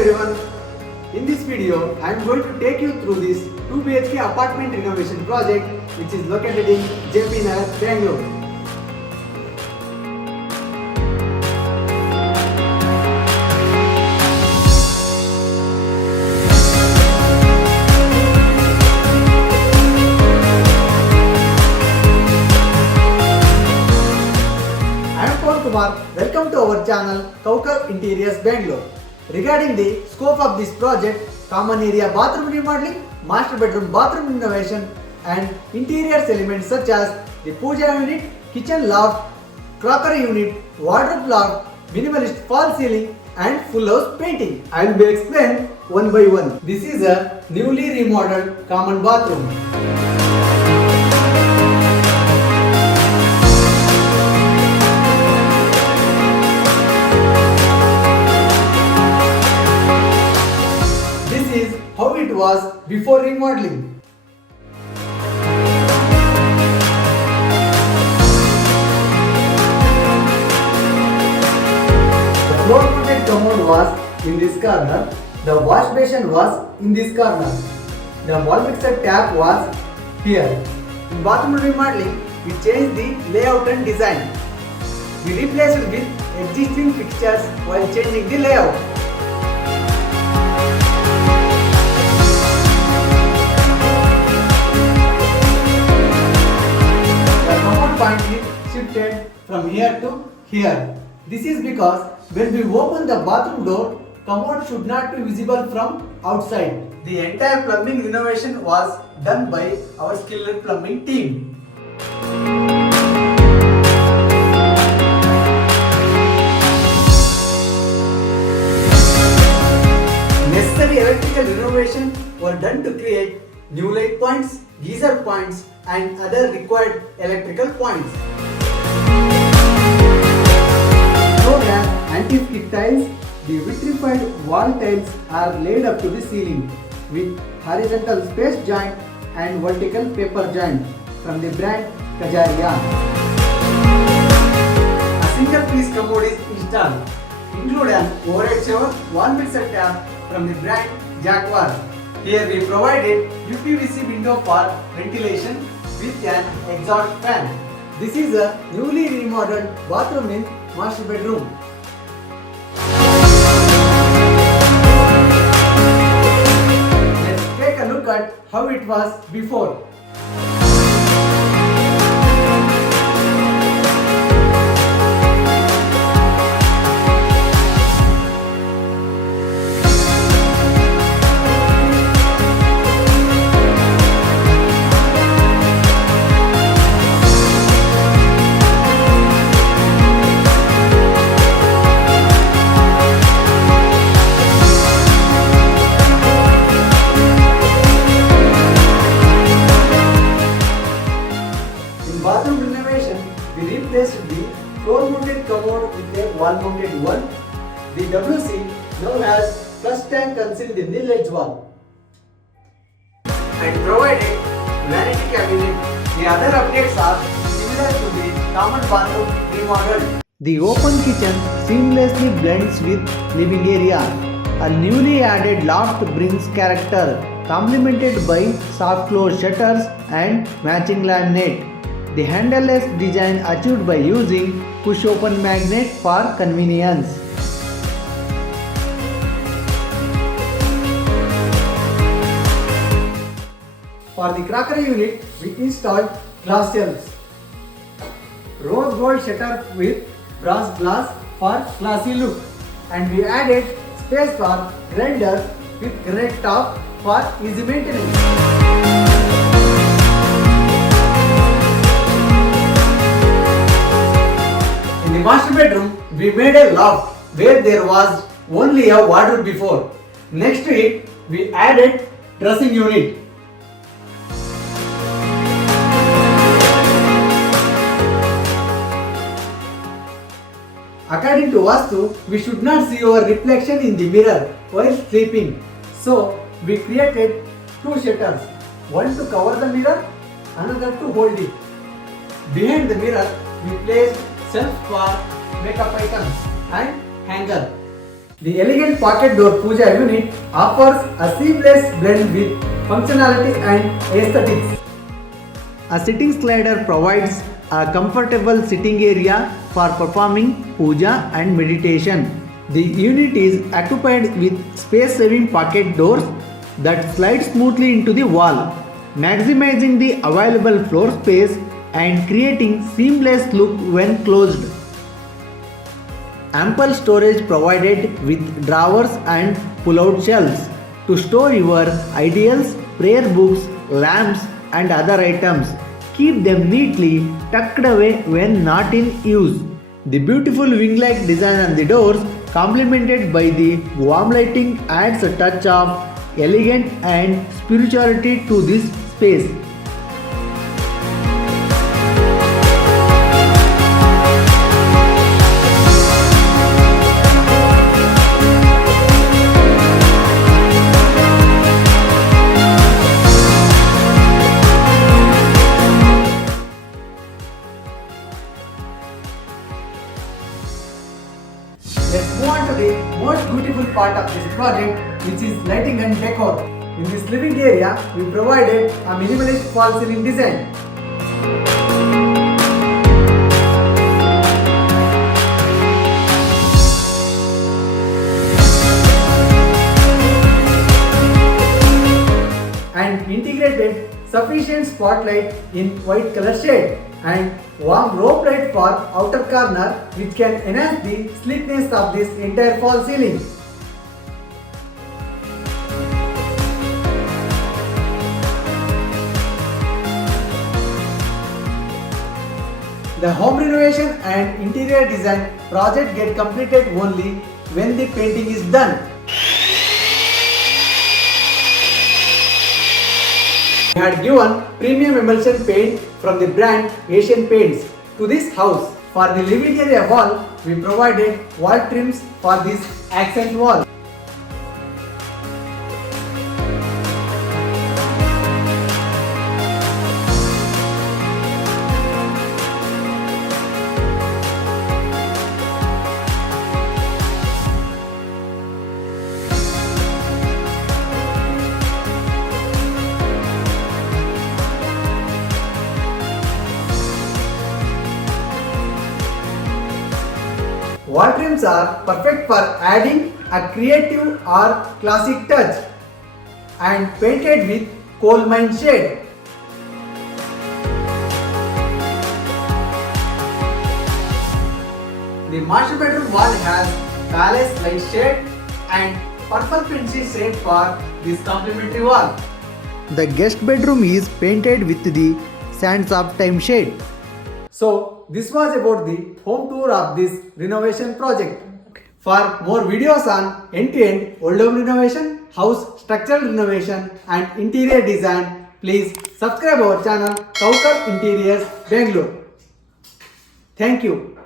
everyone. In this video, I am going to take you through this 2 BHK apartment renovation project which is located in JP Nagar, Bangalore. Welcome to our channel Coucal Interiors Bangalore. Regarding the scope of this project, common area bathroom remodeling, master bedroom bathroom renovation and interior elements such as the puja unit, kitchen loft, crockery unit, wardrobe loft, minimalist fall ceiling and full house painting. I will be explained one by one. This is a newly remodeled common bathroom. How it was before remodeling. The floor mounted commode was in this corner. The wash basin was in this corner. The wall mixer tap was here. In bathroom remodeling, we changed the layout and design. We replaced with existing fixtures while changing the layout. Point is shifted from here to here. This is because when we open the bathroom door, commode should not be visible from outside. The entire plumbing renovation was done by our skilled plumbing team. Necessary electrical renovation were done to create new light points, geyser points and other required electrical points. Known as anti-skid tiles, the vitrified wall tiles are laid up to the ceiling with horizontal space joint and vertical paper joint from the brand Kajaria. A single piece commode is installed, include an overhead shower, wall mixer tap from the brand Jaguar. Here we provided UPVC window for ventilation with an exhaust fan. This is a newly remodeled bathroom in master bedroom. Let's take a look at how it was before. Bathroom renovation, we replaced the floor mounted commode with a wall mounted one. The WC known as flush tank concealed in the ledge wall and provided vanity cabinet. The other updates are similar to the common bathroom remodeled. The open kitchen seamlessly blends with living area. A newly added loft brings character, complemented by soft close shutters and matching laminate. The handleless design achieved by using push-open magnet for convenience. For the crockery unit, we installed glass shelves, rose gold shutter with brass glass for classy look, and we added space for grinder with granite top for easy maintenance. In the master bedroom, we made a loft where there was only a wardrobe before. Next to it, we added dressing unit. According to Vastu, we should not see our reflection in the mirror while sleeping. So, we created two shutters, one to cover the mirror, another to hold it. Behind the mirror, we placed shelves for makeup items and hanger. The elegant pocket door puja unit offers a seamless blend with functionality and aesthetics. A sitting slider provides a comfortable sitting area for performing puja and meditation. The unit is occupied with space-saving pocket doors that slide smoothly into the wall, maximizing the available floor space and creating seamless look when closed. Ample storage provided with drawers and pull-out shelves to store your ideals, prayer books, lamps and other items. Keep them neatly tucked away when not in use. The beautiful wing-like design on the doors, complemented by the warm lighting, adds a touch of elegance and spirituality to this space. Let's move on to the most beautiful part of this project, which is lighting and decor. In this living area, we provided a minimalist fall ceiling design. And integrated sufficient spotlight in white color shade and warm rope light for outer corner, which can enhance the sleekness of this entire fall ceiling. The home renovation and interior design project get completed only when the painting is done. We had given premium emulsion paint from the brand Asian Paints to this house. For the living area wall, we provided wall trims for this accent wall. Wall trims are perfect for adding a creative or classic touch and painted with coal mine shade. The master bedroom wall has palace light shade and purple pencil shade for this complementary wall. The guest bedroom is painted with the sands of time shade. So this was about the home tour of this renovation project. For more videos on end-to-end old home renovation, house structural renovation and interior design, please subscribe our channel Coucal Interiors Bangalore. Thank you.